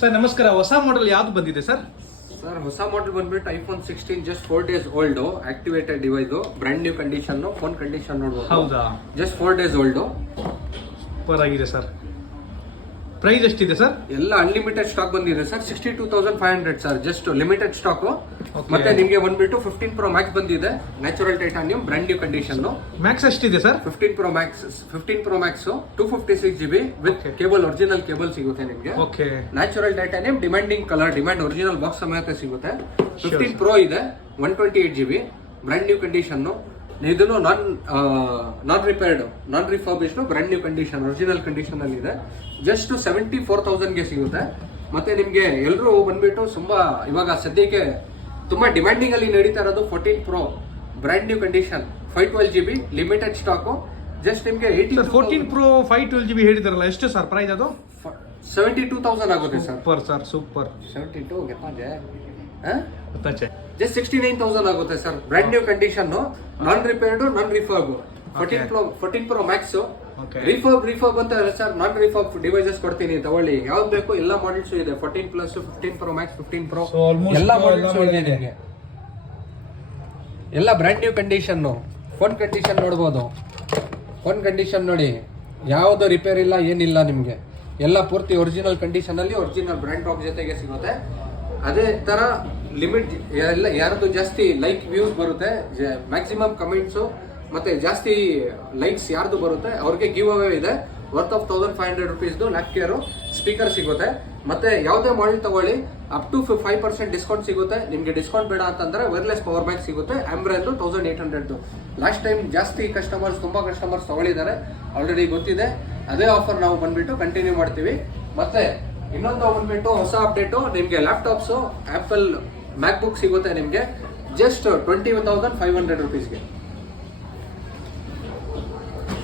Sir ನಮಸ್ಕಾರ. ಹೊಸ model ಯಾವ್ದು ಬಂದಿದೆ ಸರ್? ಸರ್ ಹೊಸ ಮಾಡೆಲ್ ಬಂದ್ಬಿಟ್ಟು iPhone 16 just 4 days old, activated device, brand new condition, phone condition ನೋಡಬಹುದು. ಹೌದಾ? Just 4 days old. ಸೂಪರ್ ಆಗಿದೆ ಸರ್. ಪ್ರೈಸ್ ಎಷ್ಟಿದೆ ಸರ್? ಎಲ್ಲ ಅನ್ಲಿಮಿಟೆಡ್ ಸ್ಟಾಕ್ ಬಂದಿದೆ sir. 62,500 sir, just limited stock. Okay. ಮತ್ತೆ ನಿಮಗೆ ಬಂದ್ಬಿಟ್ಟು 15 Pro Max ಬಂದಿದೆ, natural titanium, brand new condition. Max ಎಷ್ಟಿದೆ sir? 15 Pro Max 256 GB with Okay. Cable, original cable ಸಿಗುತ್ತೆ ನಿಮಗೆ. Okay. Natural titanium, demanding colour, demand original box ಸಮೇತ ಸಿಗುತ್ತೆ. 15 Sure. Pro ಇದೆ, 128 GB, ಬ್ರ್ಯಾಂಡ್ ನ್ಯೂ ಕಂಡೀಷನ್. ಇದನ್ನು non repaired, non refurbished, brand new condition, original condition ಅಲ್ಲಿ ಇದೆ. Just 74,000 ಗೆ ಸಿಗುತ್ತೆ. ಮತ್ತೆ ನಿಮ್ಗೆ ಎಲ್ಲರೂ ಬಂದ್ಬಿಟ್ಟು ತುಂಬಾ ಇವಾಗ ಸದ್ಯಕ್ಕೆ ತುಂಬಾ ಡಿಮ್ಯಾಂಡಿಂಗ್ ಅಲ್ಲಿ ನಡೀತಾ ಇರೋದು 14 Pro brand new condition, 512 GB, limited stock. Just ನಿಮ್ಗೆ 14 Pro 512 GB ಹೇಳಿದಾರಲ್ಲ, ಎಷ್ಟು ಸರ್ ಪ್ರೈಸ್ ಅದು? 72,000 ಆಗುತ್ತೆ ಸರ್. Super sir, super. 72 ಗೆತ್ತಾಜೆ ಗೊತ್ತಾಚೆ. ಜಸ್ಟ್ 69,000 ಆಗುತ್ತೆ sir. Brand new condition, non repaired, non refurb. 14 Pro Max refurb ಅಂತ ಸರ್. ನಾನ್ ರಿಫರ್ಬ್ ಡಿವೈಸಸ್ ಕೊಡ್ತೀನಿ, ತಗೊಳ್ಳಿ. ಯಾವ್ದು ಬೇಕು ಎಲ್ಲ ಮಾಡೆಲ್ಸ್ ಇದೆ. 14 Plus, 15 Pro Max, 15 Pro, ಎಲ್ಲ ಮಾಡೆಲ್ಸ್ ಇದೆ ನಿಮಗೆ. ಎಲ್ಲ brand new condition. Phone condition ನೋಡ್ಬೋದು. ಫೋನ್ ಕಂಡೀಷನ್ ನೋಡಿ, ಯಾವ್ದು ರಿಪೇರ್ ಇಲ್ಲ, ಏನಿಲ್ಲ ನಿಮ್ಗೆ. ಎಲ್ಲ ಪೂರ್ತಿ ಒರಿಜಿನಲ್ ಕಂಡೀಷನ್ ಅಲ್ಲಿ, ಒರಿಜಿನಲ್ ಬ್ರ್ಯಾಂಡ್ ಬಾಕ್ಸ್ ಜೊತೆಗೆ ಸಿಗುತ್ತೆ. ಅದೇ ತರ ಲಿಮಿಟ್ ಎಲ್ಲ ಯಾರದು ಜಾಸ್ತಿ ಲೈಕ್ ವ್ಯೂಸ್ ಬರುತ್ತೆ, ಮ್ಯಾಕ್ಸಿಮಮ್ ಕಮೆಂಟ್ಸ್ ಮತ್ತೆ ಜಾಸ್ತಿ ಲೈಕ್ಸ್ ಯಾರ್ದು ಬರುತ್ತೆ ಅವ್ರಿಗೆ ಗಿವ್ ಅವೇ ಇದೆ. Worth of 1,500 rupees lap care speaker ಸಿಗುತ್ತೆ. ಮತ್ತೆ ಯಾವುದೇ ಮಾಡೆಲ್ ತಗೊಳ್ಳಿ, ಅಪ್ ಟು 5% ಡಿಸ್ಕೌಂಟ್ ಸಿಗುತ್ತೆ. ನಿಮ್ಗೆ ಡಿಸ್ಕೌಂಟ್ ಬೇಡ ಅಂತಂದ್ರೆ ವೈರ್ಲೆಸ್ ಪವರ್ ಬ್ಯಾಂಕ್ ಸಿಗುತ್ತೆ. ಆಂಬ್ರೆಲ್ 1,800. ಲಾಸ್ಟ್ ಟೈಮ್ ಜಾಸ್ತಿ ತುಂಬಾ ಕಸ್ಟಮರ್ಸ್ ತಗೊಳ್ಳಿದ್ದಾರೆ, ಆಲ್ರೆಡಿ ಗೊತ್ತಿದೆ. ಅದೇ ಆಫರ್ ನಾವು ಬಂದ್ಬಿಟ್ಟು ಕಂಟಿನ್ಯೂ ಮಾಡ್ತೀವಿ. ಮತ್ತೆ ಇನ್ನೊಂದು ಬಂದ್ಬಿಟ್ಟು ಹೊಸ ಅಪ್ಡೇಟು, ನಿಮ್ಗೆ ಲ್ಯಾಪ್ಟಾಪ್ಸ್ ಆಪಲ್ ಮ್ಯಾಕ್ ಬುಕ್ ಸಿಗುತ್ತೆ ನಿಮ್ಗೆ ಜಸ್ಟ್ 21,500 rupees ಗೆ.